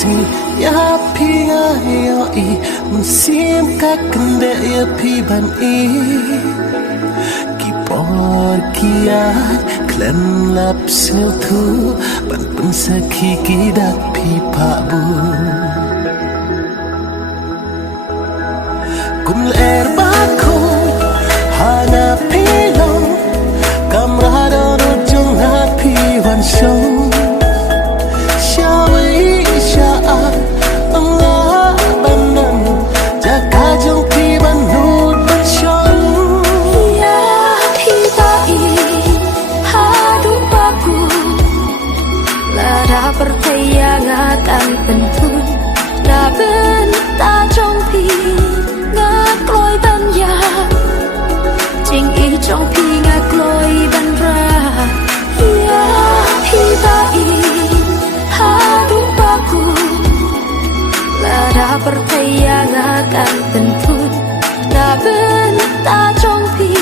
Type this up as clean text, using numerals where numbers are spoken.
si ya pi nga yo I mun sim ka kende ya pi ban I ki por kiat klen lap sil thu ban pun sakhi ki dak pi pa bu kum ler ba ko hana pi lo kamrado no jong ha pi wan show pertayangan pentun na benta trong pi nga kloi ban ya jing I trong pi nga kloi ban ra ya hi ba I ha du ba ku la da pertayangan pentun